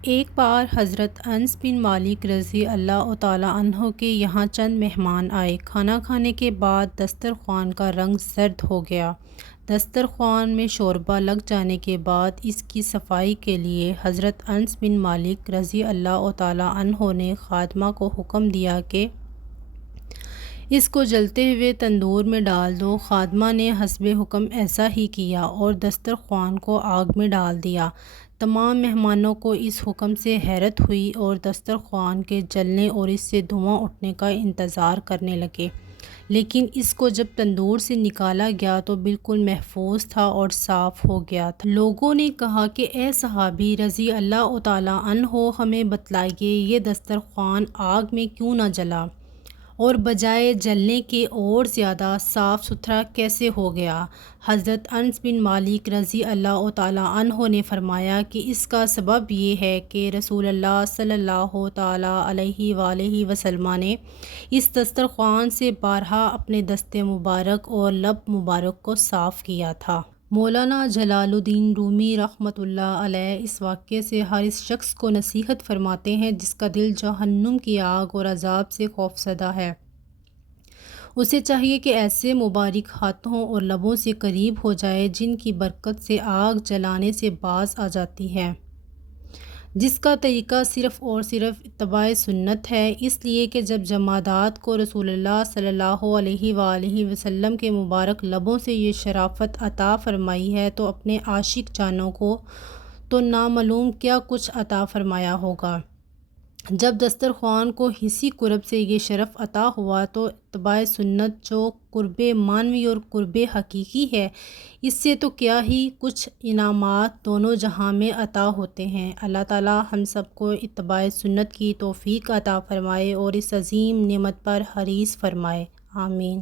ایک بار حضرت انس بن مالک رضی اللہ تعالیٰ عنہ کے یہاں چند مہمان آئے۔ کھانا کھانے کے بعد دسترخوان کا رنگ زرد ہو گیا۔ دسترخوان میں شوربہ لگ جانے کے بعد اس کی صفائی کے لیے حضرت انس بن مالک رضی اللہ تعالیٰ عنہ نے خادمہ کو حکم دیا کہ اس کو جلتے ہوئے تندور میں ڈال دو۔ خادمہ نے حسب حکم ایسا ہی کیا اور دسترخوان کو آگ میں ڈال دیا۔ تمام مہمانوں کو اس حکم سے حیرت ہوئی اور دسترخوان کے جلنے اور اس سے دھواں اٹھنے کا انتظار کرنے لگے، لیکن اس کو جب تندور سے نکالا گیا تو بالکل محفوظ تھا اور صاف ہو گیا تھا۔ لوگوں نے کہا کہ اے صحابی رضی اللہ تعالیٰ عنہ، ہمیں بتلائیے یہ دسترخوان آگ میں کیوں نہ جلا اور بجائے جلنے کے اور زیادہ صاف ستھرا کیسے ہو گیا؟ حضرت انس بن مالک رضی اللہ تعالیٰ عنہ نے فرمایا کہ اس کا سبب یہ ہے کہ رسول اللہ صلی اللہ تعالیٰ علیہ وآلہ وسلم نے اس دسترخوان سے بارہا اپنے دست مبارک اور لب مبارک کو صاف کیا تھا۔ مولانا جلال الدین رومی رحمۃ اللہ علیہ اس واقعے سے ہر اس شخص کو نصیحت فرماتے ہیں جس کا دل جہنم کی آگ اور عذاب سے خوفزدہ ہے۔ اسے چاہیے کہ ایسے مبارک ہاتھوں اور لبوں سے قریب ہو جائے جن کی برکت سے آگ جلانے سے باز آ جاتی ہے، جس کا طریقہ صرف اور صرف اتباع سنت ہے، اس لیے کہ جب جمادات کو رسول اللہ صلی اللہ علیہ وآلہ وسلم کے مبارک لبوں سے یہ شرافت عطا فرمائی ہے تو اپنے عاشق جانوں کو تو نامعلوم کیا کچھ عطا فرمایا ہوگا۔ جب دسترخوان کو حصی قرب سے یہ شرف عطا ہوا تو اتباع سنت جو قرب معنوی اور قرب حقیقی ہے، اس سے تو کیا ہی کچھ انعامات دونوں جہاں میں عطا ہوتے ہیں۔ اللہ تعالیٰ ہم سب کو اتباع سنت کی توفیق عطا فرمائے اور اس عظیم نعمت پر حریص فرمائے، آمین۔